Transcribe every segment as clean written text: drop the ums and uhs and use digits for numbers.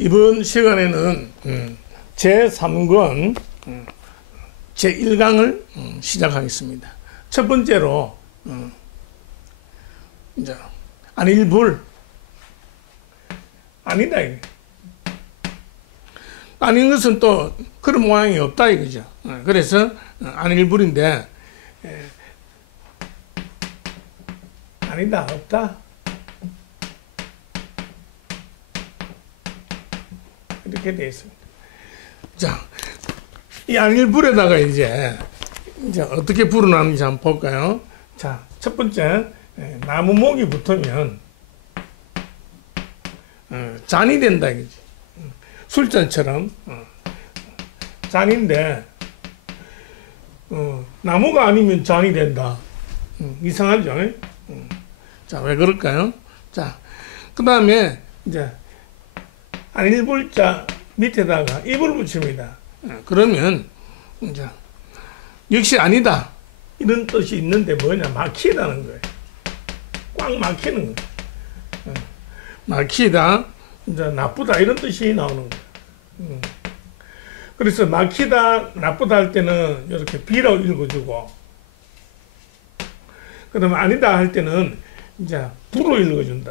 이번 시간에는 제3권 제1강을 시작하겠습니다. 첫 번째로 이제 안일불 아니다 이게. 아닌 것은 또 그런 모양이 없다 이거죠. 그래서 안일불인데 아니다 없다 이렇게 되어 있습니다. 자, 이 안일불에다가 이제 어떻게 불을 나누는지 한번 볼까요? 자, 첫 번째 나무목이 붙으면 잔이 된다 이거지. 술잔처럼 잔인데 나무가 아니면 잔이 된다. 이상하죠? 자, 왜 그럴까요? 자, 그 다음에 이제 안일불자 밑에다가 입을 붙입니다. 그러면 이제 역시 아니다 이런 뜻이 있는데 뭐냐, 막히다는 거예요. 꽉 막히는 거예요. 막히다, 이제 나쁘다 이런 뜻이 나오는 거예요. 그래서 막히다, 나쁘다 할 때는 이렇게 비라고 읽어주고, 그 다음에 아니다 할 때는 이제 부로 읽어준다.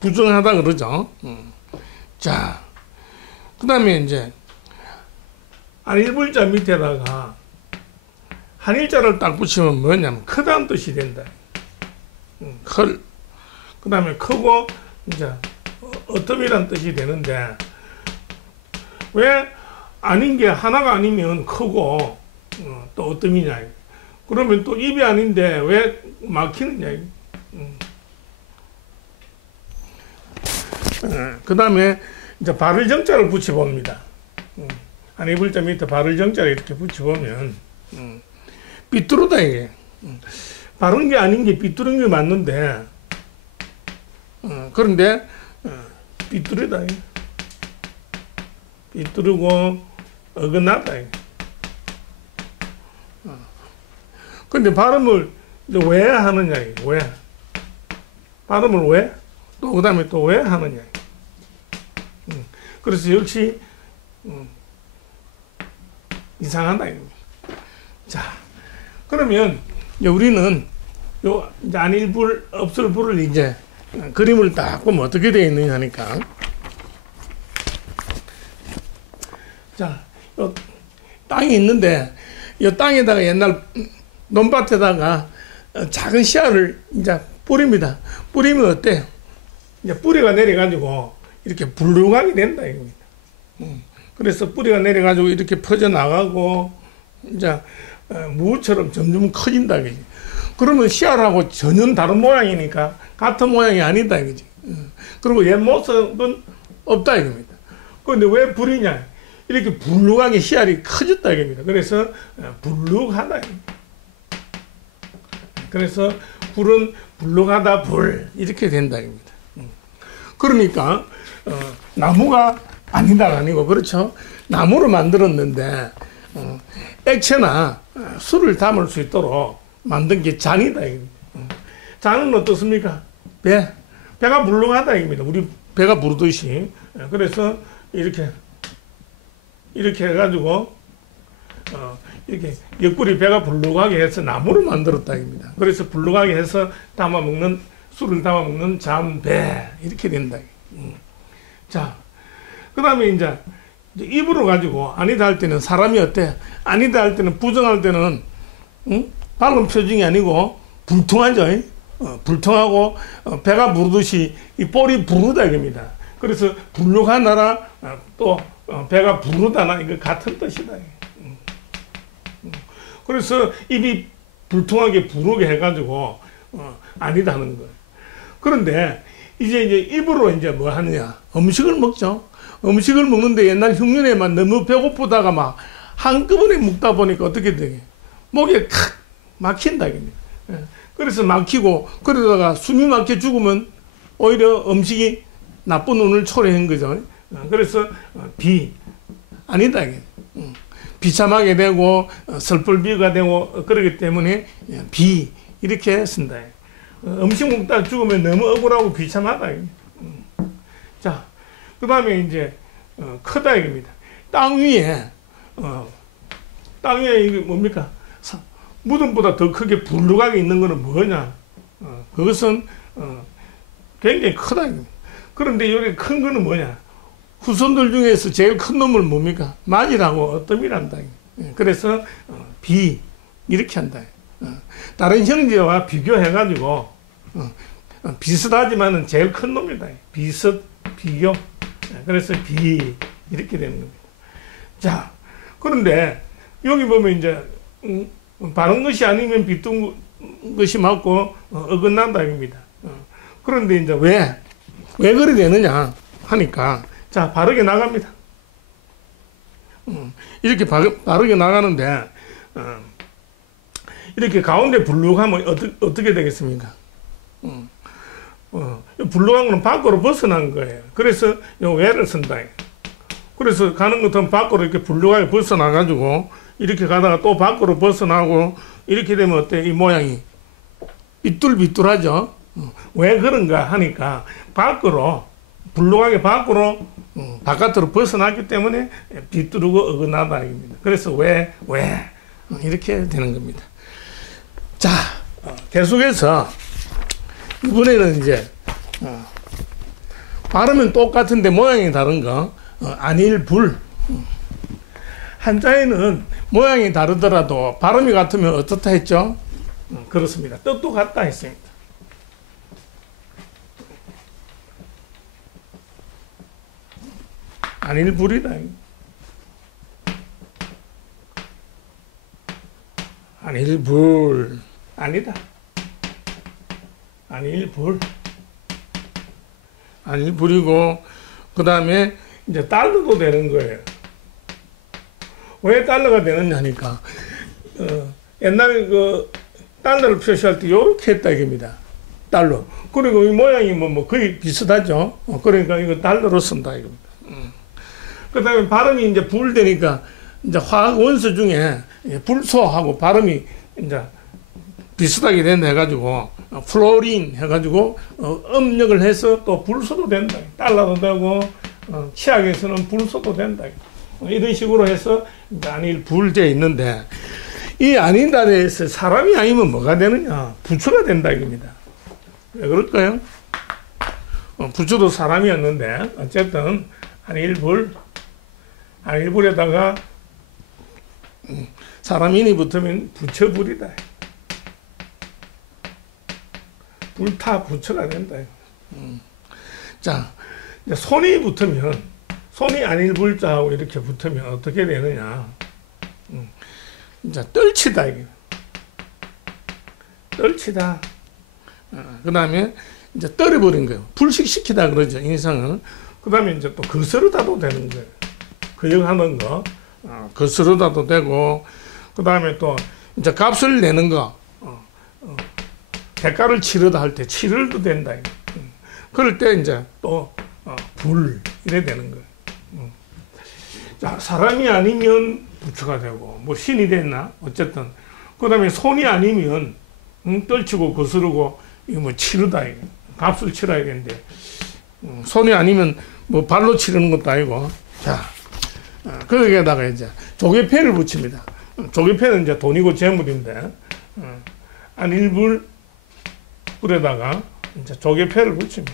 부정하다 그러죠. 자, 그 다음에 이제 안일불자 밑에다가 한일자를 딱 붙이면 뭐냐면 크다는 뜻이 된다. 클. 그 다음에 크고 이제 어텀이라는 뜻이 되는데, 왜 아닌 게 하나가 아니면 크고 또 어텀이냐. 그러면 또 입이 아닌데 왜 막히느냐. 그 다음에 이제 발을 정자를 붙여봅니다. 안일불자 밑에 발을 정자를 이렇게 붙여보면 삐뚤어다 이게. 바른 게 아닌 게 삐뚤은 게 맞는데 그런데 삐뚤어다 이게. 삐뚤고 어긋나다 이게. 근데 발음을 왜 하느냐 이게. 왜 발음을 왜 또 그 다음에 또 왜 하느냐. 그래서 역시 이상하다. 자, 그러면 우리는 요 안일불, 없을불을 이제 그림을 딱 보면 어떻게 되어 있느냐 하니까, 자, 요 땅이 있는데 이 땅에다가 옛날 논밭에다가 작은 씨알을 이제 뿌립니다. 뿌리면 어때요? 이제 뿌리가 내려가지고 이렇게 불룩하게 된다 이겁니다. 그래서 뿌리가 내려가지고 이렇게 퍼져 나가고 이제 무처럼 점점 커진다 이거지. 그러면 씨알하고 전혀 다른 모양이니까 같은 모양이 아니다 이거지. 그리고 옛 모습은 없다 이겁니다. 그런데 왜 불이냐? 이렇게 불룩하게 씨알이 커졌다 이겁니다. 그래서 불룩하다 이겁니다. 그래서 불은 불룩하다 불 이렇게 된다 이겁니다. 그러니까 나무가 아니다가 아니고, 그렇죠? 나무로 만들었는데 액체나 술을 담을 수 있도록 만든 게 잔이다 이겁니다. 잔은 어떻습니까? 배가 불룩하다 이겁니다. 우리 배가 부르듯이. 그래서 이렇게 해가지고 이렇게 옆구리 배가 불룩하게 해서 나무로 만들었다 이겁니다. 그래서 불룩하게 해서 술을 담아먹는 잔배 이렇게 된다. 자, 그 다음에 이제 입으로 가지고 아니다 할 때는 사람이 어때? 아니다 할 때는, 부정할 때는 밝은 표정이 아니고 불통하죠. 불통하고 배가 부르듯이 이 볼이 부르다 이겁니다. 그래서 불룩하나라 또 배가 부르다나 이거 같은 뜻이다. 그래서 입이 불통하게 부르게 해가지고 아니다 하는 거예요. 그런데 이제 입으로 이제 뭐 하느냐? 음식을 먹죠. 음식을 먹는데 옛날 흉년에만 너무 배고프다가 막 한꺼번에 먹다 보니까 어떻게 되게 목에 칵 막힌다 이겁니다. 그래서 막히고, 그러다가 숨이 막혀 죽으면 오히려 음식이 나쁜 운을 초래한 거죠. 그래서 아니다 이게. 비참하게 되고 설불비가 되고 그러기 때문에 이렇게 쓴다. 음식 먹다 죽으면 너무 억울하고 비참하다. 자, 그 다음에 이제, 크다 이겁니다. 땅 위에 이게 뭡니까? 무덤보다 더 크게 불룩하게 있는 거는 뭐냐? 그것은, 굉장히 크다 이겁니다. 그런데 여기 큰 거는 뭐냐? 후손들 중에서 제일 큰 놈을 뭡니까? 만이라고 어뜸이란다. 그래서, 비, 이렇게 한다. 다른 형제와 비교해가지고, 비슷하지만은 제일 큰 놈이다. 비교. 그래서 비, 이렇게 되는 겁니다. 자, 그런데, 여기 보면 이제, 바른 것이 아니면 비뚤은 것이 맞고, 어긋난다. 입니다. 그런데 이제 왜 그래 되느냐 하니까, 자, 바르게 나갑니다. 이렇게 바르게 나가는데, 이렇게 가운데 불룩하면 어떻게 되겠습니까? 불룩한 거는 밖으로 벗어난 거예요. 그래서 요 외를 쓴다. 그래서 가는 것은 밖으로 이렇게 불룩하게 벗어나가지고, 이렇게 가다가 또 밖으로 벗어나고, 이렇게 되면 어때? 이 모양이 삐뚤삐뚤하죠? 왜 그런가 하니까, 불룩하게 밖으로, 바깥으로 벗어났기 때문에 삐뚤고 어긋나다. 그래서 왜? 이렇게 되는 겁니다. 자, 계속해서, 이번에는 이제, 발음은 똑같은데 모양이 다른 거, 안일불. 한자에는 모양이 다르더라도 발음이 같으면 어떻다 했죠? 그렇습니다. 뜻도 같다 했습니다. 안일불이다. 안일불. 아니다. 안일불이고, 그 다음에 이제 달러도 되는 거예요. 왜 달러가 되느냐니까, 옛날에 달러를 표시할 때 이렇게 했다 이겁니다. 달러. 그리고 이 모양이 거의 비슷하죠. 그러니까 이거 달러로 쓴다 이겁니다. 그 다음에 발음이 이제 불 되니까, 이제 화학 원소 중에 불소하고 발음이 이제 비슷하게 된다 해가지고, 플로린 해가지고, 음력을 해서 또 불소도 된다. 달러도 되고, 치약에서는 불소도 된다. 이런 식으로 해서 안일불되어 있는데, 이 안일단에서 사람이 아니면 뭐가 되느냐? 부처가 된다 이겁니다. 왜 그럴까요? 부처도 사람이었는데, 어쨌든 안일불에다가 사람인이 붙으면 부처불이다. 불타 부처가 된다. 자, 이제 손이 붙으면, 손이 안일불자하고 이렇게 붙으면 어떻게 되느냐. 이제 떨치다. 이게. 떨치다. 그 다음에 이제 떨어버린 거예요. 불식시키다 그러죠. 인상은. 그 다음에 이제 또 거스르다도 되는 거예요. 거역하는 거. 거스르다도 되고, 그 다음에 또 이제 값을 내는 거. 대가를 치르다 할 때 치르도 된다. 그럴 때 이제 또 이래 되는 거예요. 자, 사람이 아니면 부처가 되고, 뭐 신이 됐나? 어쨌든. 그 다음에 손이 아니면, 떨치고 거스르고, 이거 뭐 치르다. 값을 치러야 되는데, 손이 아니면 뭐 발로 치르는 것도 아니고, 자, 거기에다가 이제 조개패를 붙입니다. 조개패는 이제 돈이고 재물인데, 안일불에다가 이제 조개패를 붙입니다.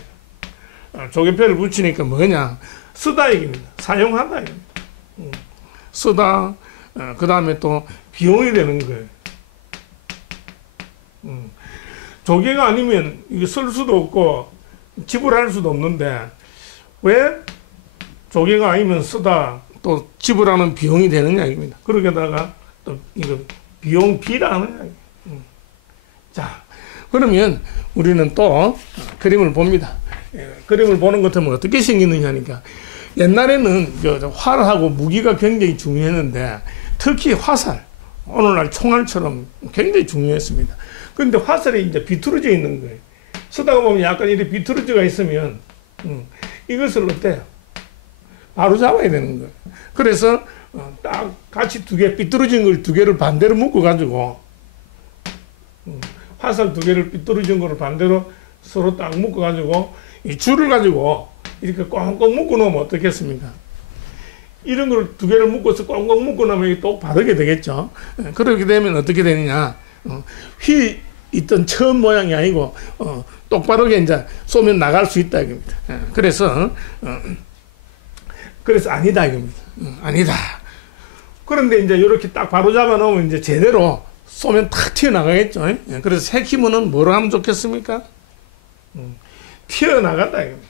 조개패를 붙이니까 뭐냐? 쓰다 얘기입니다. 사용하다 얘기입니다. 쓰다, 그 다음에 또 비용이 되는 거예요. 조개가 아니면 이게 쓸 수도 없고 지불할 수도 없는데, 왜 조개가 아니면 쓰다 또 지불하는 비용이 되느냐 이겁니다. 그러게다가 또 이거 비용비라 하느냐. 자, 그러면 우리는 또 그림을 봅니다. 그림을 보는 것 같으면 어떻게 생기느냐니까, 옛날에는 활하고 무기가 굉장히 중요했는데, 특히 화살, 오늘날 총알처럼 굉장히 중요했습니다. 그런데 화살이 이제 비틀어져 있는 거예요. 쓰다가 보면 약간 이렇게 비틀어져가 있으면, 이것을 어때요? 바로 잡아야 되는 거예요. 그래서 딱 같이 비틀어진 걸 두 개를 반대로 묶어가지고, 화살 두 개를 삐뚤어진 거를 반대로 서로 딱 묶어가지고, 이 줄을 가지고 이렇게 꽁꽁 묶어 놓으면 어떻겠습니까? 이런 걸 두 개를 묶어서 꽁꽁 묶어 놓으면 또 바르게 되겠죠. 그렇게 되면 어떻게 되느냐? 휘 있던 처음 모양이 아니고 똑바르게 이제 쏘면 나갈 수 있다 이겁니다. 그래서 아니다 이겁니다. 아니다. 그런데 이제 이렇게 딱 바로 잡아 놓으면 이제 제대로 쏘면 탁 튀어나가겠죠. 그래서 새키면은 뭐로 하면 좋겠습니까? 튀어나간다 이겁니다.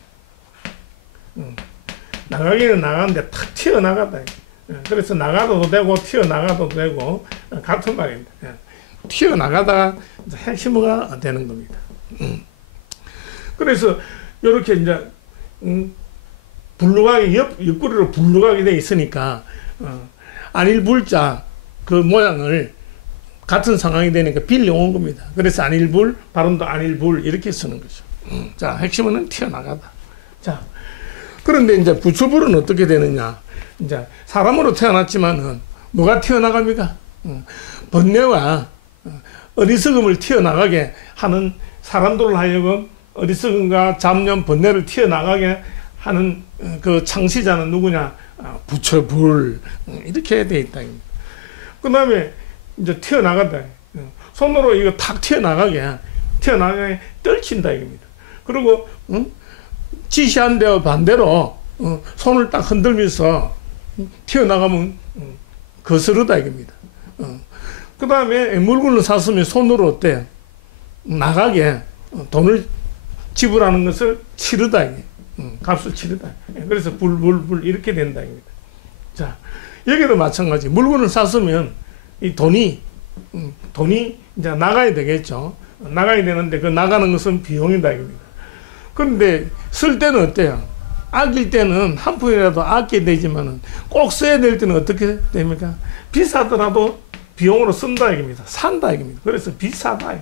나가기는 나가는데 탁 튀어나간다. 그래서 나가도 되고 튀어나가도 되고 같은 말입니다. 튀어나가다가 핵심어가 되는 겁니다. 그래서 이렇게 이제 불루각이 옆구리로 불루각이 돼 있으니까 안일불자 그 모양을 같은 상황이 되니까 빌려온 겁니다. 그래서 안일불 발음도 안일불 이렇게 쓰는 거죠. 자, 핵심어는 튀어나가다. 자, 그런데 이제 부처불은 어떻게 되느냐? 이제 사람으로 태어났지만은 뭐가 튀어나갑니까? 번뇌와 어리석음을 튀어나가게 하는 사람들을 하여금 어리석음과 잡념, 번뇌를 튀어나가게 하는 그 창시자는 누구냐? 부처불. 이렇게 돼 있다. 그 다음에 이제 튀어나간다. 손으로 이거 탁 튀어나가게 떨친다. 이겁니다. 그리고, 지시한 대와 반대로, 손을 딱 흔들면서 튀어나가면 거스르다. 이겁니다. 그 다음에 물건을 샀으면 손으로 어때요? 나가게 돈을 지불하는 것을 치르다. 값을 치르다. 그래서 불 이렇게 된다. 자, 여기도 마찬가지. 물건을 샀으면 이 돈이 이제 나가야 되겠죠. 나가야 되는데 그 나가는 것은 비용이다. 그런데 쓸 때는 어때요? 아낄 때는 한 푼이라도 아껴야 되지만은 꼭 써야 될 때는 어떻게 됩니까? 비싸더라도 비용으로 쓴다 이겁니다. 산다 이겁니다. 그래서 비싸다.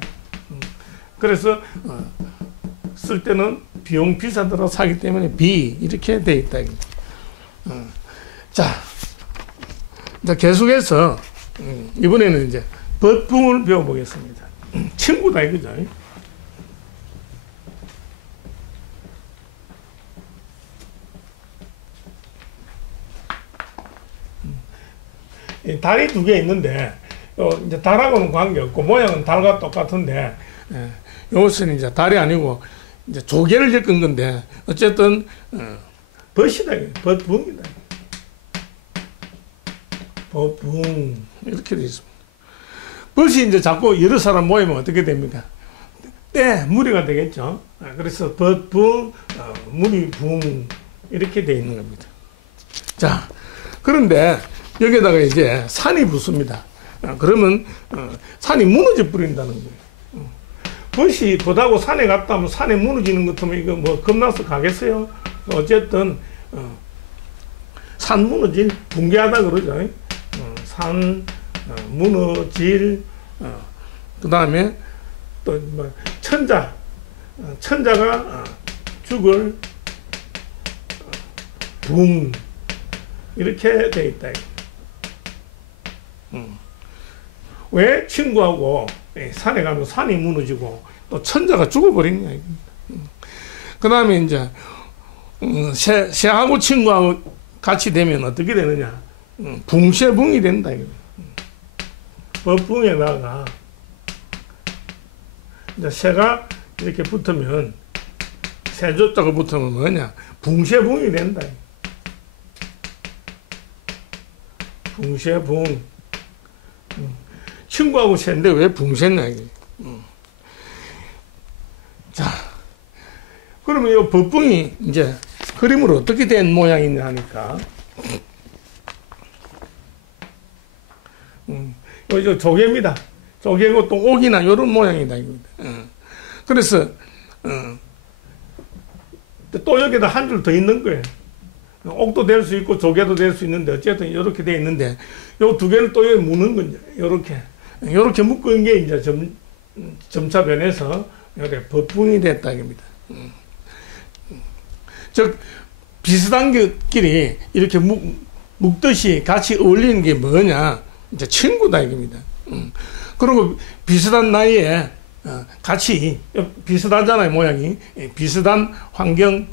그래서 쓸 때는 비용 비싸더라도 사기 때문에 이렇게 돼 있다 이겁니다. 자, 계속해서 이번에는 이제 법붕을 배워보겠습니다. 친구다 이거죠. 달이 두 개 있는데 이제 달하고는 관계없고 모양은 달과 똑같은데 이것은 이제 달이 아니고 이제 조개를 엮은 건데 어쨌든 벗이다. 벗붕이다. 벗붕 이렇게 되어 있습니다. 벗이 이제 자꾸 여러 사람 모이면 어떻게 됩니까? 무리가 되겠죠. 그래서 벗붕, 무리붕 이렇게 되어 있는 겁니다. 자, 그런데 여기다가 이제 산이 붙습니다. 그러면 산이 무너져 버린다는 거예요. 벗이 벗하고 산에 갔다 하면 산에 무너지는 것 같으면 이거 뭐 겁나서 가겠어요? 어쨌든 산 무너질 붕괴하다 그러죠. 산 무너질 그 다음에 또 뭐 천자가 죽을 붕 이렇게 돼 있다. 왜 친구하고 산에 가면 산이 무너지고 또 천자가 죽어버리냐. 그 다음에 이제 새하고 친구하고 같이 되면 어떻게 되느냐. 붕쇠붕이 된다. 법붕에다가 이제 새가 이렇게 붙으면 새조자가 붙으면 뭐냐. 붕쇠붕이 된다. 붕쇠붕. 친구하고 새인데 왜 붕쇠냐. 자, 그러면 이 법붕이 이제 그림으로 어떻게 된 모양이냐 하니까, 이거 조개입니다. 조개고 또 옥이나 이런 모양이다. 이겁니다. 그래서, 또 여기다 한 줄 더 있는 거예요. 옥도 될 수 있고 조개도 될 수 있는데 어쨌든 이렇게 돼 있는데 요 두 개를 또 여기 무는 거죠. 요렇게 묶은 게 이제 점차 변해서 이렇게 법붕이 됐다 이겁니다. 즉 비슷한 것끼리 이렇게 묶듯이 같이 어울리는 게 뭐냐? 이제 친구다 이겁니다. 그리고 비슷한 나이에 같이 비슷하잖아요 모양이. 비슷한 환경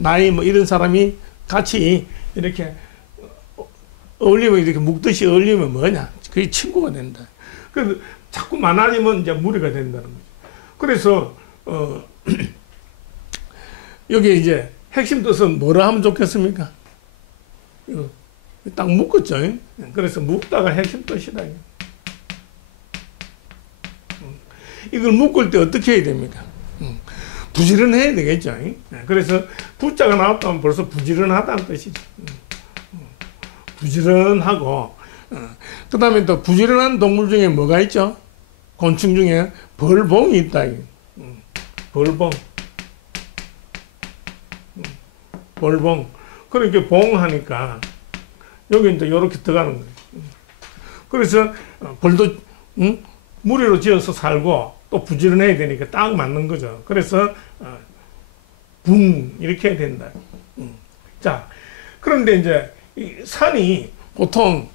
나이 뭐 이런 사람이 같이 이렇게 어울리면 이렇게 묵듯이 어울리면 뭐냐? 그게 친구가 된다. 그래서 자꾸 많아지면 이제 무리가 된다는 거죠. 그래서 여기 이제 핵심 뜻은 뭐라 하면 좋겠습니까? 딱 묶었죠. 그래서 묶다가 핵심 뜻이다. 이걸 묶을 때 어떻게 해야 됩니까? 부지런해야 되겠죠. 그래서 부자가 나왔다면 벌써 부지런하다는 뜻이죠. 부지런하고, 그 다음에 또 부지런한 동물 중에 뭐가 있죠? 곤충 중에 벌봉이 있다. 벌봉. 벌봉. 그렇게 봉하니까 여기 이제 이렇게 들어가는 거예요. 그래서 벌도 무리로 지어서 살고 또 부지런해야 되니까 딱 맞는 거죠. 그래서 붕 이렇게 해야 된다. 자, 그런데 이제 이 산이 보통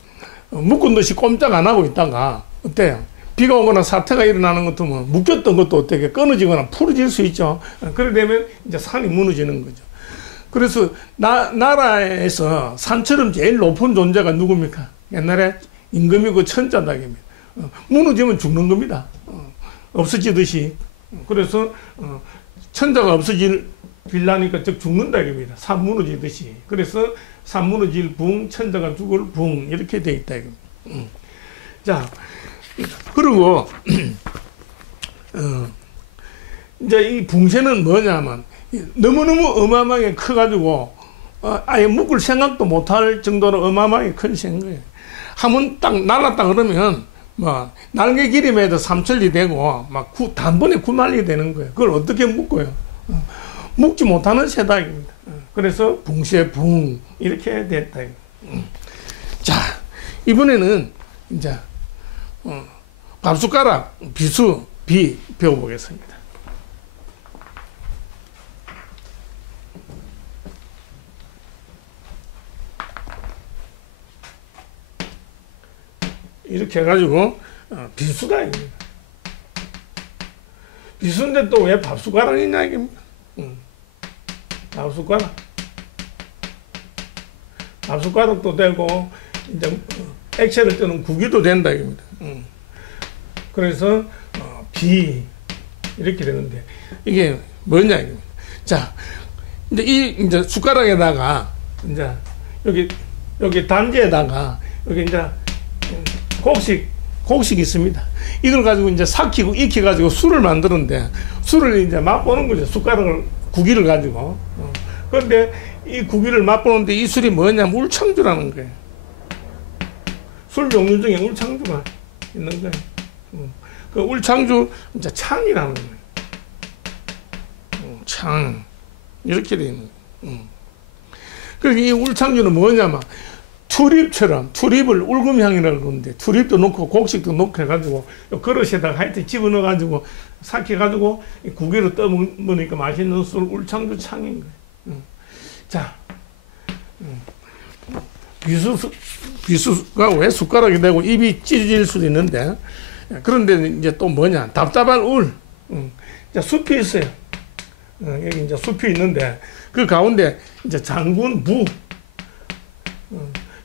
묶은 듯이 꼼짝 안 하고 있다가 어때요? 비가 오거나 사태가 일어나는 것도 뭐 묶였던 것도 어떻게 끊어지거나 풀어질 수 있죠. 그래 되면 이제 산이 무너지는 거죠. 그래서 나라에서 산처럼 제일 높은 존재가 누굽니까? 옛날에 임금이고 천자닥입니다. 무너지면 죽는 겁니다. 없어지듯이. 그래서 천자가 없어지려니까 즉 죽는다 이겁니다. 산 무너지듯이. 그래서 산 무너질 붕, 천자가 죽을 붕 이렇게 돼 있다 이겁니다. 자, 그리고 이제 이 붕새는 뭐냐면 너무너무 어마어마하게 커가지고 아예 묶을 생각도 못할 정도로 어마어마하게 큰 새인 거예요. 한번 딱 날랐다 그러면 뭐 날개 기름에도 삼천리 되고 막 단번에 구말리 되는 거예요. 그걸 어떻게 묶어요? 묶지 못하는 새다입니다. 그래서 붕새 붕 이렇게 됐다. 자, 이번에는 이제 밥숟가락 비수 비 배워보겠습니다. 이렇게 해가지고 비수다 이겁니다. 비수인데 또 왜 밥숟가락이냐 이겁니다. 밥숟가락도 되고 이제 액체를 뜨는 구기도 된다 이겁니다. 그래서 비 이렇게 되는데 이게 뭐냐 이겁니다. 자, 이제 이제 숟가락에다가 이제 여기 단지에다가 여기 이제 곡식 있습니다. 이걸 가지고 이제 삭히고 익혀가지고 술을 만드는데 술을 이제 맛보는 거죠. 숟가락을 구기를 가지고. 그런데 이 구기를 맛보는데 이 술이 뭐냐면 울창주라는 거예요. 술 종류 중에 울창주가 있는 거예요. 그 울창주 이제 창이라는 거예요. 창 이렇게 되어 있는 거예요. 그래서 이 울창주는 뭐냐면 투립처럼 투립을 울금향이라고 그러는데 투립도 넣고 곡식도 넣고 해가지고 그릇에다가 하여튼 집어넣어 가지고 삭혀 가지고 구기로 떠먹으니까 맛있는 술 울창주 창인 거예요. 자, 비수가 왜 숟가락이 되고 입이 찢어질 수도 있는데 그런데 이제 또 뭐냐 답답한 울. 자, 숲이 있어요. 여기 이제 숲이 있는데 그 가운데 이제 장군 부.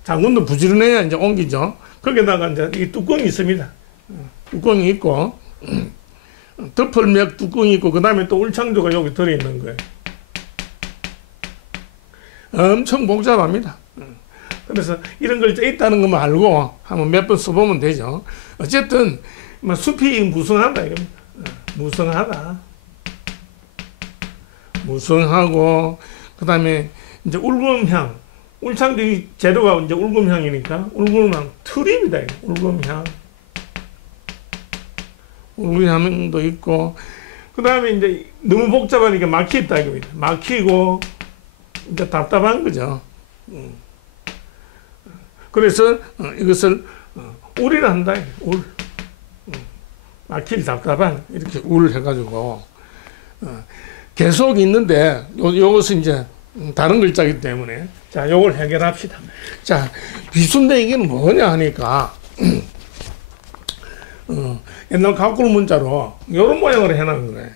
장군도 부지런해야 이제 옮기죠. 거기다가 이제 이 뚜껑이 있습니다. 뚜껑이 있고, 덮을맥 뚜껑이 있고, 그 다음에 또 울창조가 여기 들어있는 거예요. 엄청 복잡합니다. 그래서 이런 걸 있다는 것만 알고 한번 몇 번 써보면 되죠. 어쨌든, 뭐 숲이 무성하다, 이겁니다. 무성하다. 무성하고, 그 다음에 이제 울금향. 울창도 이 재료가 이제 울금향이니까 울금향 트립이다. 울금향도 있고 그 다음에 이제 너무 복잡하니까 막히겠다 이겁니다. 막히고 이제 답답한 거죠. 그래서 이것을 울이라 한다. 울. 막히기 답답한 이렇게 울 해가지고 계속 있는데 요것은 이제 다른 글자이기 때문에 자, 요걸 해결합시다. 자, 비수인데 이게 뭐냐 하니까 옛날 가꾸로 문자로 요런 모양으로 해놓은 거예요.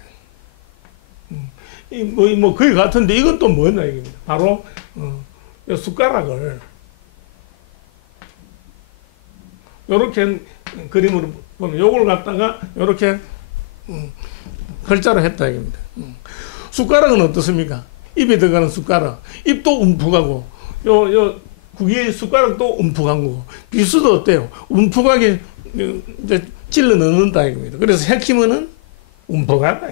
뭐 거의 같은데 이건 또 뭐냐 이겁니다. 바로 이 숟가락을 요렇게 그림으로 보면 요걸 갖다가 요렇게 글자로 했다 이겁니다. 숟가락은 어떻습니까? 입에 들어가는 숟가락, 입도 움푹하고 요 구기 숟가락도 움푹한 거고 비수도 어때요? 움푹하게 이제 찔러 넣는다 이겁니다. 그래서 핵심은 움푹하다.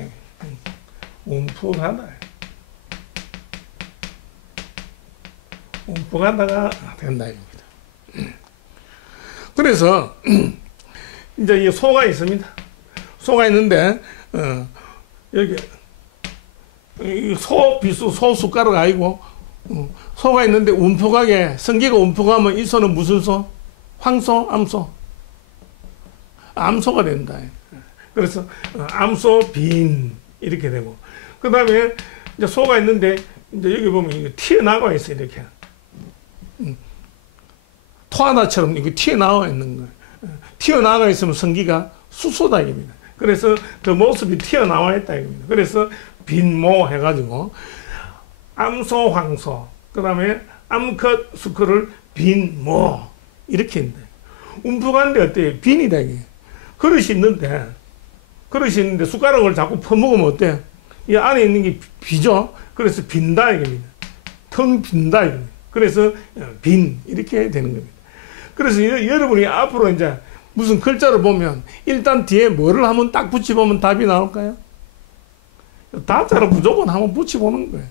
움푹하다. 움푹하다가 된다 이겁니다. 그래서 이제 이 소가 있습니다. 소가 있는데 여기 소 비수 소 숟가락 아니고 소가 있는데 움푹하게 성기가 움푹하면 이 소는 무슨 소? 황소, 암소? 암소가 된다. 그래서 암소 빈 이렇게 되고 그 다음에 이제 소가 있는데 이제 여기 보면 이거 튀어나와 있어 이렇게 토하나처럼 이거 튀어나와 있는 거예요. 튀어나와 있으면 성기가 수소다 입니다. 그래서 그 모습이 튀어나와 있다 입니다. 그래서 빈모 해가지고 암소 황소 그 다음에 암컷 수컷을 빈모 이렇게 있는데 움푹한데 어때요? 빈이다 이게. 그릇이 있는데 숟가락을 자꾸 퍼먹으면 어때요? 이 안에 있는 게 비죠? 그래서 빈다 이겁니다. 텅 빈다 이겁니다. 그래서 빈 이렇게 되는 겁니다. 그래서 여러분이 앞으로 이제 무슨 글자를 보면 일단 뒤에 뭐를 한번 딱 붙여보면 답이 나올까요? 다자를 무조건 한번 붙여보는 거예요.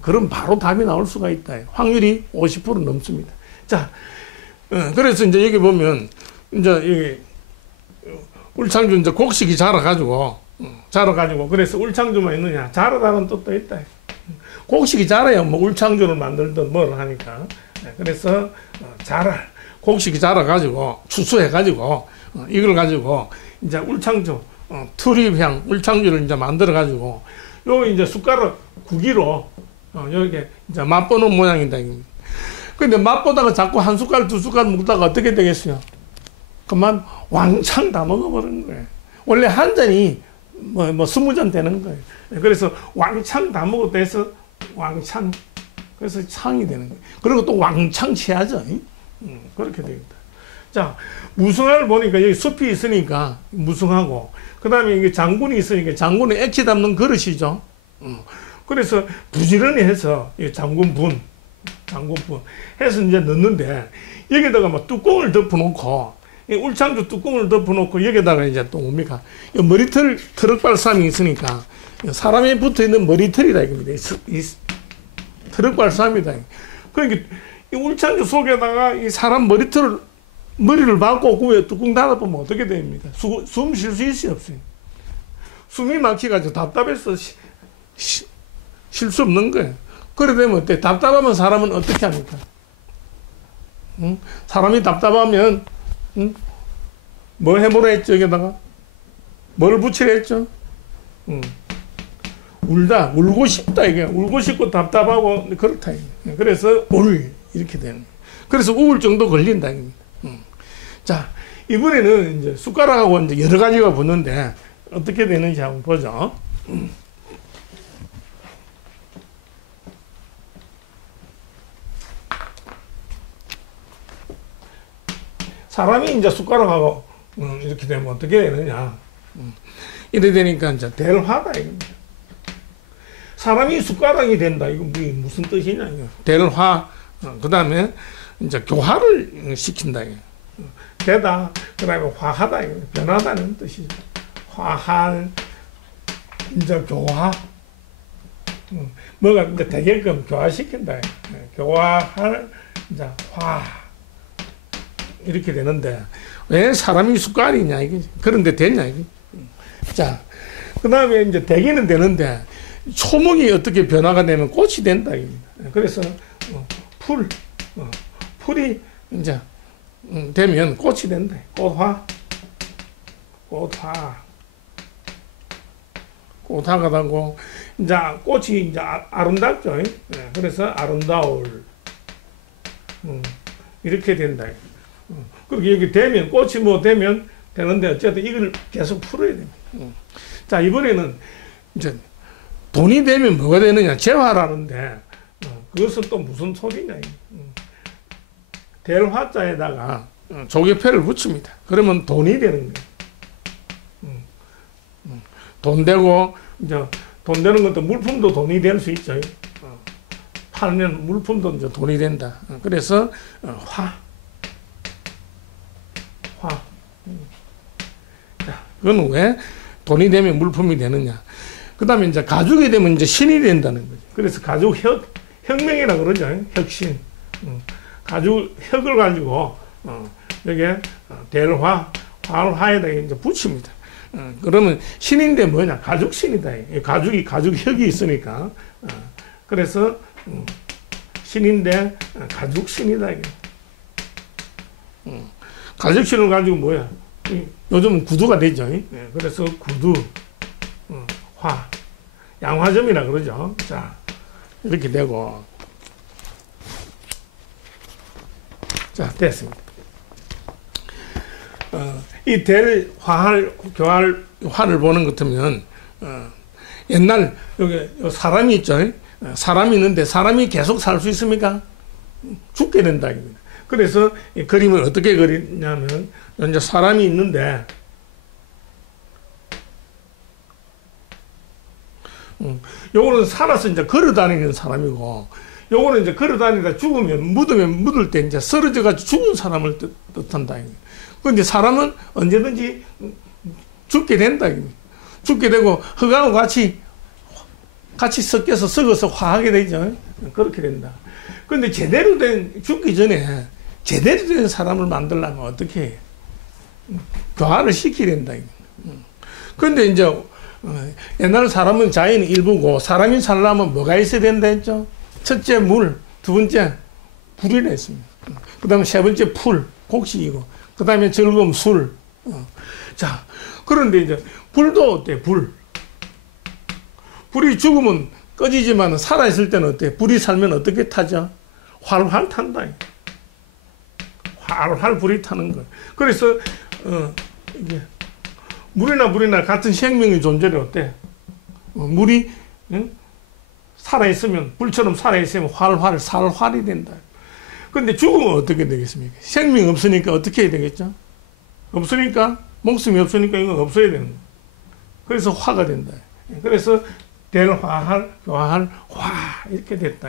그럼 바로 답이 나올 수가 있다. 확률이 50% 넘습니다. 자, 그래서 이제 여기 보면 이제 여기 울창주 이제 곡식이 자라가지고 그래서 울창주만 있느냐? 자라다는 뜻도 있다. 곡식이 자라야 뭐 울창주를 만들든 뭘 하니까. 그래서 곡식이 자라가지고 추수해가지고 이걸 가지고 이제 울창주 투립향 울창주를 이제 만들어가지고 요 이제 숟가락 구기로 여기 이제 맛보는 모양이다. 근데 맛보다가 자꾸 한 숟갈 두 숟갈 먹다가 어떻게 되겠어요? 그만 왕창 다 먹어버리는 거예요. 원래 한 잔이 뭐 20잔 되는 거예요. 그래서 왕창 다 먹었다 해서 왕창 그래서 창이 되는 거예요. 그리고 또 왕창 취하죠. 그렇게 됩니다. 자, 무성화를 보니까 여기 숲이 있으니까 무성하고 그 다음에 이게 장군이 있으니까 장군은 액체 담는 그릇이죠. 그래서 부지런히 해서 이 장군분 해서 이제 넣는데 여기다가 막 뚜껑을 덮어놓고 울창주 뚜껑을 덮어놓고 여기다가 이제 또 뭡니까? 머리털 트럭발삼이 있으니까 사람이 붙어있는 머리털이다 이겁니다. 이 트럭발삼이다. 그러니까 이 울창주 속에다가 이 사람 머리를 박고 그 위에 뚜껑 닫아보면 어떻게 됩니까? 숨 쉴 수 있어요, 없어요? 숨이 막혀가지고 답답해서 쉴 수 없는 거예요. 그래 되면 어때? 답답하면 사람은 어떻게 합니까? 사람이 답답하면 뭐 해보라 했죠, 여기다가? 뭘 붙이라 했죠? 울고 싶다, 이게. 울고 싶고 답답하고, 그렇다, 이게. 그래서 이렇게 되는. 그래서 우울증도 걸린다, 이겁니다. 자, 이번에는 이제 숟가락하고 이제 여러 가지가 붙는데, 어떻게 되는지 한번 보죠. 사람이 이제 숟가락하고 이렇게 되면 어떻게 되느냐. 이래 되니까 이제 대화다 이겁니다. 사람이 숟가락이 된다. 이거 무슨 뜻이냐. 이거. 대화. 그 다음에 이제 교화를 시킨다. 되다. 그 다음에 화하다. 이거. 변하다는 뜻이죠. 화할. 이제 교화. 뭐가 이제 되게끔 교화시킨다. 교화할. 이제 화. 이렇게 되는데 왜 사람이 숟갈이냐 이게 그런데 되냐 이게. 자, 그 다음에 이제 되기는 되는데 초목이 어떻게 변화가 되면 꽃이 된다 이겁니다. 그래서 풀이 이제 되면 꽃이 된다. 꽃화가 되고 이제 꽃이 이제 아름답죠. 그래서 아름다울 이렇게 된다. 그리고 여기 되면 꽃이 뭐 되면 되는데 어쨌든 이걸 계속 풀어야 됩니다. 자, 이번에는 이제 돈이 되면 뭐가 되느냐? 재화라는데, 그것은 또 무슨 소리냐? 될 화자에다가 조개패를 붙입니다. 그러면 돈이 되는 거예요. 돈 되고, 이제 돈 되는 것도 물품도 돈이 될 수 있죠. 팔면 물품도 이제 돈이 된다. 그래서 화. 자, 그건 왜 돈이 되면 물품이 되느냐? 그 다음에 이제 가죽이 되면 이제 신이 된다는 거죠. 그래서 가죽 혁명이라 그러죠. 혁신. 가죽 혁을 가지고 여기에 대화, 화에다가 이제 붙입니다. 그러면 신인데 뭐냐? 가죽 신이다. 가죽 혁이 있으니까. 그래서 신인데 가죽 신이다. 가죽 신을 가지고 뭐야? 요즘은 구두가 되죠. 그래서 구두, 화, 양화점이라 그러죠. 자, 이렇게 되고. 자, 됐습니다. 이 될, 교활, 화를 보는 것 같으면, 옛날, 여기 사람이 있죠. 사람이 있는데 사람이 계속 살 수 있습니까? 죽게 된다. 그래서 이 그림을 어떻게 그리냐면, 이제 사람이 있는데, 요거는 살아서 이제 걸어 다니는 사람이고, 요거는 이제 걸어 다니다 죽으면, 묻을 때 이제 쓰러져가지고 죽은 사람을 뜻한다. 그런데 사람은 언제든지 죽게 된다. 죽게 되고, 흙하고 같이 섞어서 화하게 되죠. 그렇게 된다. 그런데 죽기 전에 제대로 된 사람을 만들려면 어떻게 해? 교화를 시켜야 된다. 그런데 이제, 옛날 사람은 자연의 일부고, 사람이 살려면 뭐가 있어야 된다 했죠? 첫째, 물. 두 번째, 불이라 했습니다. 그 다음에 세 번째, 풀. 곡식이고. 그 다음에 즐거움, 술. 자, 그런데 이제, 불도 어때? 불이 죽으면 꺼지지만 살아있을 때는 어때? 불이 살면 어떻게 타죠? 활활 탄다. 활활 불이 타는 거예요. 그래서, 이게, 물이나 같은 생명의 존재를 어때? 물이, 살아있으면, 불처럼 살아있으면 활활, 살활이 된다. 근데 죽으면 어떻게 되겠습니까? 생명 없으니까 어떻게 해야 되겠죠? 없으니까, 목숨이 없으니까 이건 없어야 되는 거예요. 그래서 화가 된다. 그래서, 될 화할, 교화할, 화, 이렇게 됐다.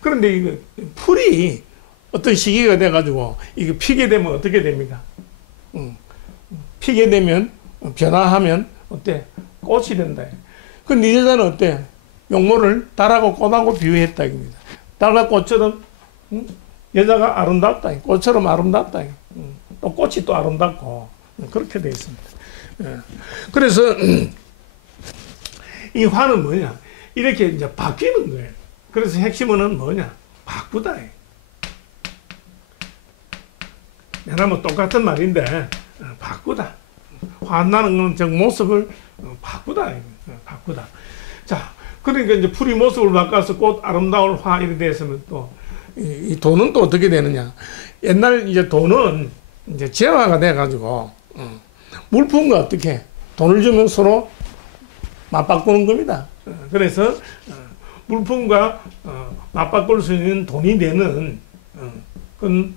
그런데 이거, 풀이 어떤 시기가 돼가지고, 이게 피게 되면 어떻게 됩니까? 피게 되면, 변화하면, 어때? 꽃이 된다. 근데 이 여자는 어때? 용모를 달하고 꽃하고 비유했다. 달과 꽃처럼, 여자가 아름답다. 꽃처럼 아름답다. 또 꽃이 또 아름답고, 그렇게 되어 있습니다. 그래서, 이 화는 뭐냐? 이렇게 이제 바뀌는 거예요. 그래서 핵심은 뭐냐? 바꾸다. 내가 뭐 똑같은 말인데, 바꾸다. 화나는 건 저 모습을 바꾸다. 바꾸다. 자, 그러니까 이제 풀이 모습을 바꿔서 꽃 아름다울 화 이렇게 됐으면 또, 이 돈은 또 어떻게 되느냐? 옛날 이제 돈은 이제 재화가 돼가지고, 물품과 어떻게 돈을 주면 서로 맞바꾸는 겁니다. 그래서 물품과 맞바꿀 수 있는 돈이 되는 그건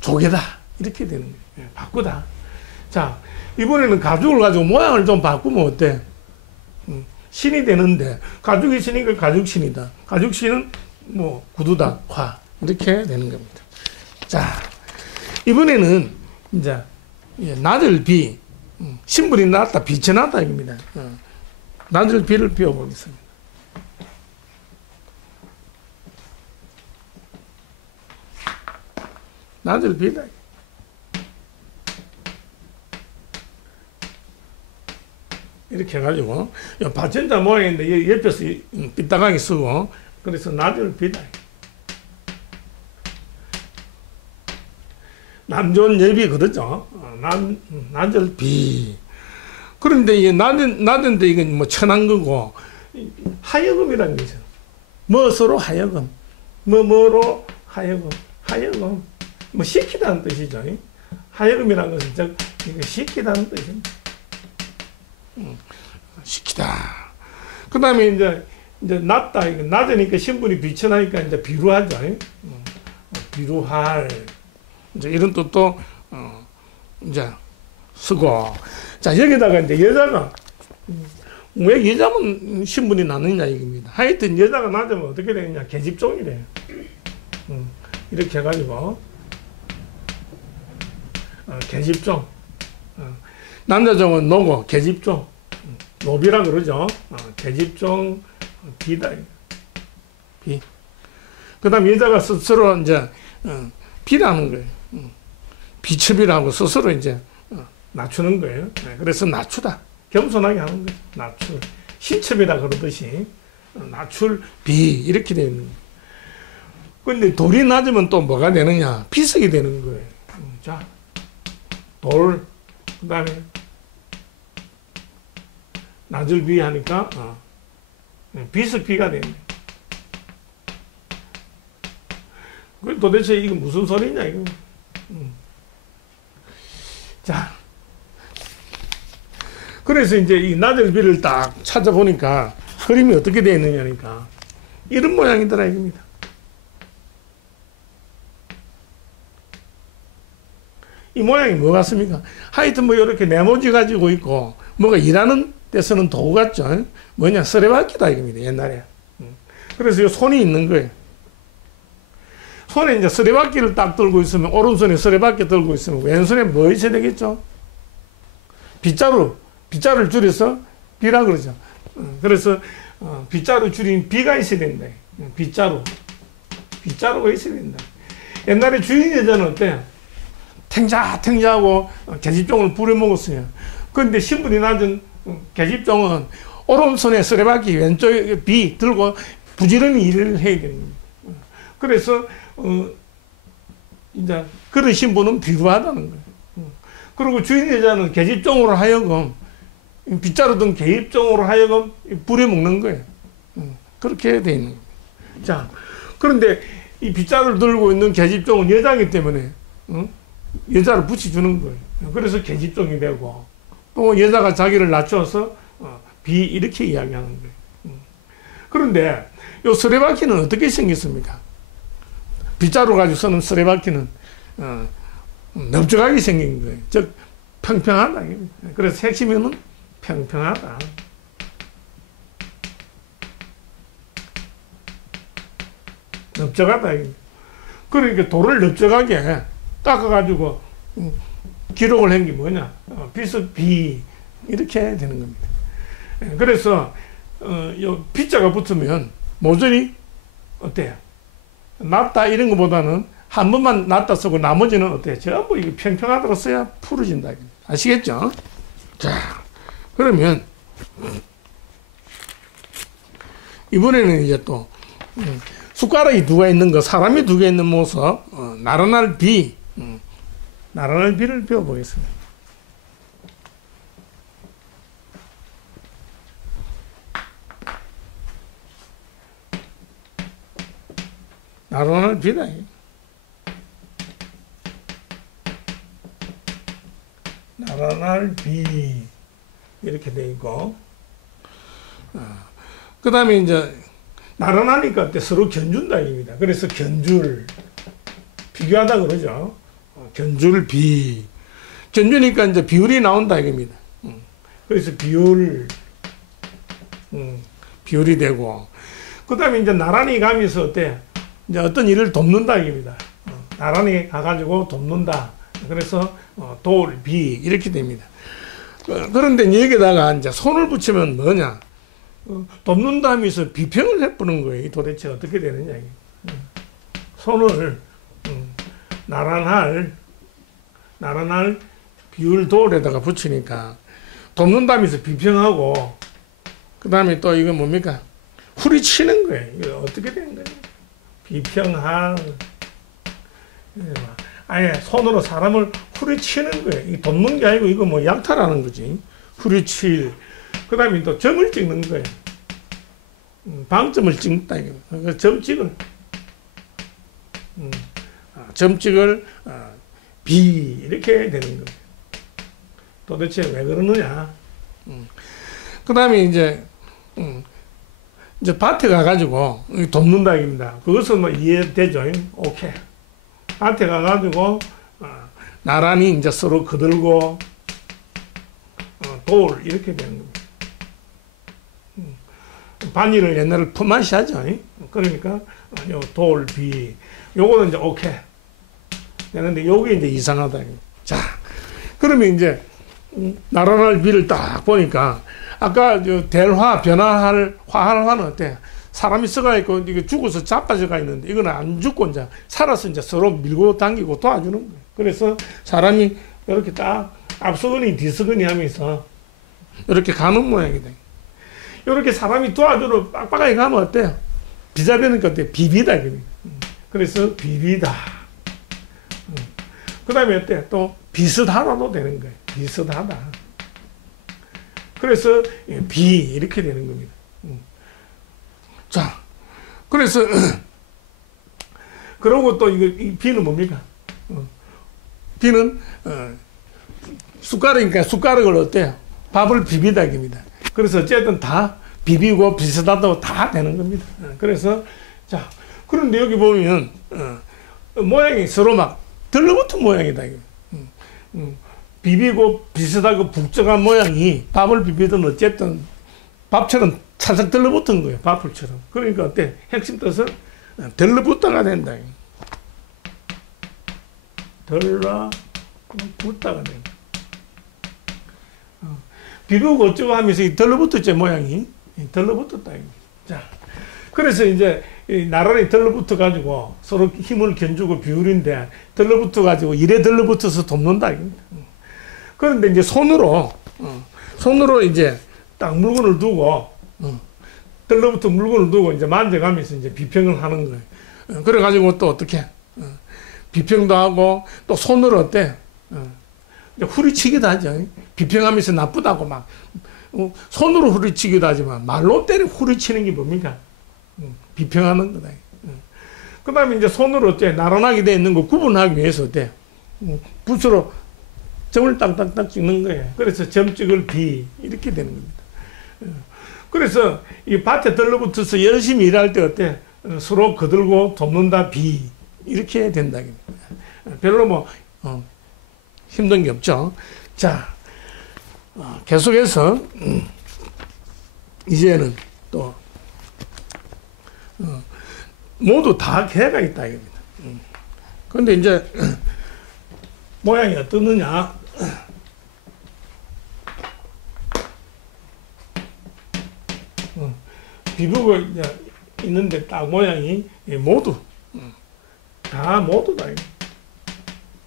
조개다. 이렇게 되는 거예요. 바꾸다. 자, 이번에는 가죽을 가지고 모양을 좀 바꾸면 어때? 신이 되는데, 가죽이 신이니까 가죽신이다. 가죽신은 뭐 구두다, 화. 이렇게 되는 겁니다. 자, 이번에는 이제 낮을 비, 신분이 낮다, 빛이 낮다, 입니다. 낮을 비를 비워보겠습니다. 낮을 비다. 이렇게 해가지고, 바천자 모양인데, 옆에서 삐딱하게 쓰고, 그래서 낮을 비다. 남 좋은 예비 그러죠. 낮을 비. 그런데 이게 낮은데 이건 뭐 천한 거고, 하여금이라는 거죠. 무엇으로 하여금. 뭐로 하여금. 하여금. 뭐 시키다는 뜻이죠. 하여금이라는 것은 즉, 시키다는 뜻입니다. 시키다. 그 다음에 이제 낮다. 이거 낮으니까 신분이 비천하니까 이제 비루하죠. 비루할. 이제 이런 뜻도, 이제 쓰고. 자, 여기다가 이제 여자가, 왜 여자만 신분이 낮느냐 이겁니다. 하여튼 여자가 낮으면 어떻게 되느냐. 계집종이래요. 이렇게 해가지고, 계집종. 남자종은 노고, 계집종. 노비라 그러죠. 계집종, 비다. 비. 그 다음 여자가 스스로 이제, 비라는 거예요. 비첩이라고 스스로 이제, 낮추는 거예요. 그래서 낮추다. 겸손하게 하는 거예요. 낮출. 신첩이라 그러듯이, 낮출, 비. 이렇게 되는 거예요. 근데 돌이 낮으면 또 뭐가 되느냐. 비석이 되는 거예요. 자, 돌. 그 다음에, 낮을 비 하니까, 비석 비가 되네. 도대체 이거 무슨 소리냐, 이거. 자. 그래서 이제 이 낮을 비를 딱 찾아보니까 그림이 어떻게 되어 있느냐니까. 이런 모양이더라, 이겁니다. 이 모양이 뭐 같습니까? 하여튼 뭐 이렇게 네모지 가지고 있고, 뭐가 일하는 데서는 도구 같죠? 뭐냐, 쓰레받기다, 이겁니다, 옛날에. 그래서 이 손이 있는 거예요. 손에 이제 쓰레받기를 딱 들고 있으면, 오른손에 쓰레받기 들고 있으면, 왼손에 뭐 있어야 되겠죠? 빗자루를 줄여서 비라 그러죠. 그래서, 빗자루 줄인 비가 있어야 된다. 빗자루가 있어야 된다. 옛날에 주인 여자는 어때요? 탱자하고 계집종을 부려먹었어요. 그런데 신분이 낮은 계집종은 오른손에 쓰레받기, 왼쪽에 비 들고 부지런히 일을 해야 되는 겁니다. 그래서, 이제, 그런 신분은 비루하다는 거예요. 그리고 주인 여자는 계집종으로 하여금, 빗자루 등 계집종으로 하여금 부려먹는 거예요. 그렇게 돼 있는 거예요. 자, 그런데 이 빗자루를 들고 있는 계집종은 여자이기 때문에, 여자를 붙여주는 거예요. 그래서 계집종이 되고, 또 여자가 자기를 낮춰서, 비, 이렇게 이야기하는 거예요. 그런데, 요 쓰레받기는 어떻게 생겼습니까? 빗자루 가지고 쓰는 쓰레받기는, 넓적하게 생긴 거예요. 즉, 평평하다. 그래서 핵심은 평평하다. 넓적하다. 그러니까 돌을 넓적하게 닦아가지고 기록을 한 게 뭐냐. 비석 비. 이렇게 되는 겁니다. 그래서, 요 비자가 붙으면 모조리 어때요? 낮다 이런 것보다는 한 번만 낮다 쓰고 나머지는 어때요? 전부 이게 평평하다고 써야 풀어진다. 아시겠죠? 자, 그러면 이번에는 이제 또 숟가락이 두 개 있는 거, 사람이 두 개 있는 모습, 나른할 비, 나른할 비를 배워보겠습니다. 나른할 비다. 나른할 비 이렇게 돼 있고, 그 다음에 이제 나른하니까 서로 견준다 입니다. 그래서 견줄 비교하다 그러죠. 견줄 비 견주니까 이제 비율이 나온다 이겁니다. 그래서 비율이 되고, 그 다음에 이제 나란히 가면서 어때? 이제 어떤 일을 돕는다 이겁니다. 나란히 가가지고 돕는다. 그래서 돌, 비 이렇게 됩니다. 그런데 여기다가 이제 손을 붙이면 뭐냐? 돕는다 하면서 비평을 해보는 거예요. 도대체 어떻게 되느냐. 손을 나란할 비율 돌에다가 붙이니까 돕는다면서 비평하고, 그 다음에 또 이거 뭡니까? 후리치는 거예요. 이거 어떻게 되는 거예요? 비평할. 아예 손으로 사람을 후리치는 거예요. 이게 돕는 게 아니고 이거 뭐 약탈하는 거지. 후리칠. 그 다음에 또 점을 찍는 거예요. 방점을 찍는다. 점찍을. 점찍을 비 이렇게 되는 거예요. 도대체 왜 그러느냐. 그 다음에 이제 이제 밭에 가가지고 돕는다 입니다. 그것은 뭐 이해되죠? 오케이. 밭에 가가지고 나란히 이제 서로 거들고 돌 이렇게 되는 겁니다. 반일을 옛날에 품앗이 하죠. 그러니까 요 돌, 비 요거는 이제 오케이 되는데 요게 이제 이상하다. 자, 그러면 이제 나란할 비를 딱 보니까 아까 저 대화 변화할 화는 어때? 사람이 썩어 있고 이게 죽어서 자빠져가 있는데 이거는 안 죽고 이제 살아서 이제 서로 밀고 당기고 도와주는 거예요. 그래서 사람이 이렇게 딱 앞서거니 뒤서거니 하면서 이렇게 가는 모양이다. 이렇게 사람이 도와주러 빡빡하게 가면 어때요? 비자변니까 어때? 비비다. 그래서 비비다. 그 다음에 어때? 또 비슷하다도 되는 거예요. 비슷하다. 그래서 비 이렇게 되는 겁니다. 자, 그래서 그러고 또 이 비는 뭡니까? 비는 숟가락이니까 숟가락을 어때요? 밥을 비비다입니다. 그래서 어쨌든 다 비비고 비슷하다고 다 되는 겁니다. 그래서 자, 그런데 여기 보면 모양이 서로 막 들러붙은 모양이다. 비비고 비슷하고 북적한 모양이 밥을 비비든 어쨌든 밥처럼 살짝 들러붙은 거예요. 밥풀처럼. 그러니까 어때? 핵심 뜻은 들러붙다가 된다. 들러붙다가 된다. 비비고 어쩌고 하면서 이 들러붙었지 모양이. 들러붙었다. 자, 그래서 이제 나란히 들러붙어 가지고 서로 힘을 견주고 비율인데 들러붙어 가지고 일에 들러붙어서 돕는다. 그런데 이제 손으로 이제 딱 물건을 두고 들러붙은 물건을 두고 이제 만져가면서 이제 비평을 하는 거예요. 그래 가지고 또 어떻게 비평도 하고 또 손으로 어때? 후리치기도 하죠. 비평하면서 나쁘다고 막 손으로 후리치기도 하지만 말로 때려 후리치는 게 뭡니까? 비평하는 거다. 그 다음에 이제 손으로 어때? 나란하게 되어 있는 거 구분하기 위해서 어때? 붓으로 점을 딱딱딱 찍는 거예요. 그래서 점 찍을 비 이렇게 되는 겁니다. 그래서 이 밭에 들러붙어서 열심히 일할 때 어때? 서로 거들고 돕는다 비 이렇게 된다. 별로 뭐 힘든 게 없죠. 자, 계속해서 이제는 또 모두 다 개가 있다 이겁니다. 그런데 이제 모양이 어떠느냐? 비비고 이제 있는데 딱 모양이 모두 다 모두다.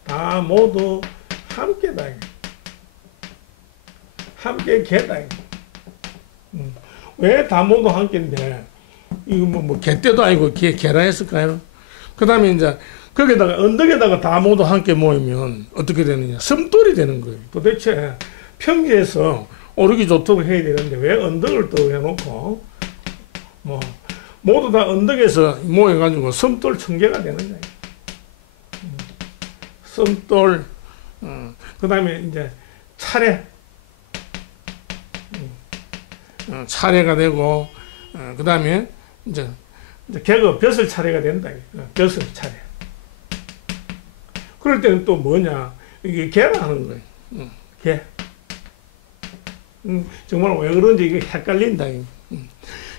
다 모두 함께다. 함께 개다. 왜 다 모두 함께인데? 이거 뭐 개떼도 아니고 개라 했을까요? 그 다음에 이제 거기다가 언덕에다가 다 모두 함께 모이면 어떻게 되느냐? 섬돌이 되는 거예요. 도대체 평지에서 오르기 좋도록 해야 되는데 왜 언덕을 또 해놓고 뭐 모두 다 언덕에서 모여가지고 섬돌 청계가 되는 거예요. 섬돌, 그 다음에 이제 차례, 차례가 되고, 그 다음에 이제 개가 벼슬 차례가 된다. 벼슬 차례. 그럴 때는 또 뭐냐? 이게 개라 하는 거예요. 개. 정말 왜 그런지 이게 헷갈린다.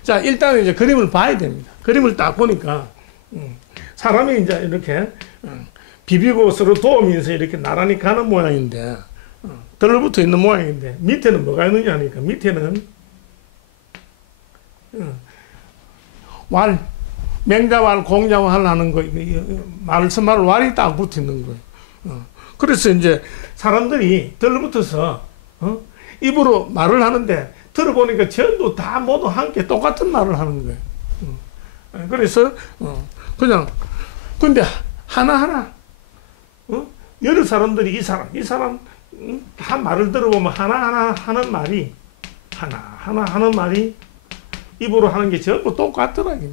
자, 일단 이제 그림을 봐야 됩니다. 그림을 딱 보니까, 사람이 이제 이렇게, 비비고 서로 도우면서 이렇게 나란히 가는 모양인데, 들러붙어 있는 모양인데, 밑에는 뭐가 있느냐 하니까, 밑에는, 왈, 맹자왈, 공자왈 하는 거, 말씀할 왈이 딱 붙어 있는 거예요. 그래서 이제 사람들이 들러붙어서, 입으로 말을 하는데, 들어보니까 전부 다 모두 함께 똑같은 말을 하는 거예요. 그래서, 그냥, 근데 하나하나, 여러 사람들이 이 사람, 다 말을 들어보면 하나하나 하는 말이, 하나하나 하는 말이 입으로 하는 게 전부 똑같더라고요.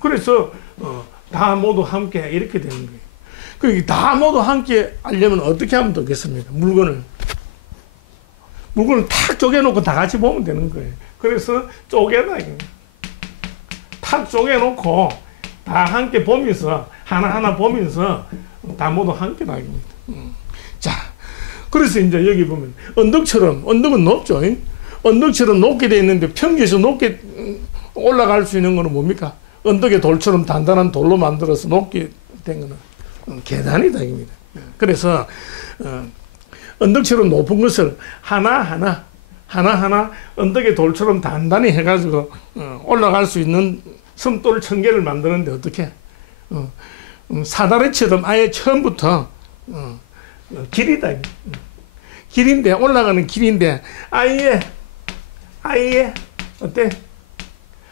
그래서, 다 모두 함께 이렇게 되는 거예요. 그 다 모두 함께 하려면 어떻게 하면 되겠습니까? 물건을 탁 쪼개놓고 다 같이 보면 되는 거예요. 그래서 쪼개다. 탁 쪼개놓고 다 함께 보면서 하나하나 보면서 다 모두 함께 나깁니다. 자, 그래서 이제 여기 보면 언덕은 높죠. 언덕처럼 높게 돼 있는데 평지에서 높게 올라갈 수 있는 거는 뭡니까? 언덕의 돌처럼 단단한 돌로 만들어서 높게 된 거는 계단이다 입니다. 그래서 언덕처럼 높은 것을 하나하나 언덕의 돌처럼 단단히 해가지고 올라갈 수 있는 섬돌 천개를 만드는데 어떻게 사다리처럼 아예 처음부터 길이다. 길인데 올라가는 길인데 아예 어때?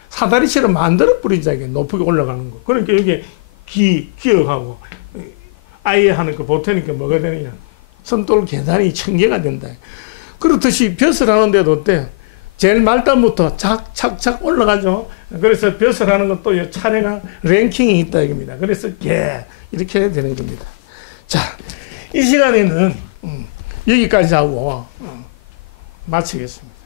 사다리처럼 만들어 버리자. 이게 높게 올라가는 거. 그러니까 여기 기억하고 아예 하는 거 보태니까 뭐가 되느냐? 섬돌 계단이 1000개가 된다. 그렇듯이 벼슬 하는데도 어때? 제일 말단부터 착착착 올라가죠. 그래서 벼슬 하는 것도 차례가 랭킹이 있다 이겁니다. 그래서 이렇게 해야 되는 겁니다. 자, 이 시간에는 여기까지 하고 마치겠습니다.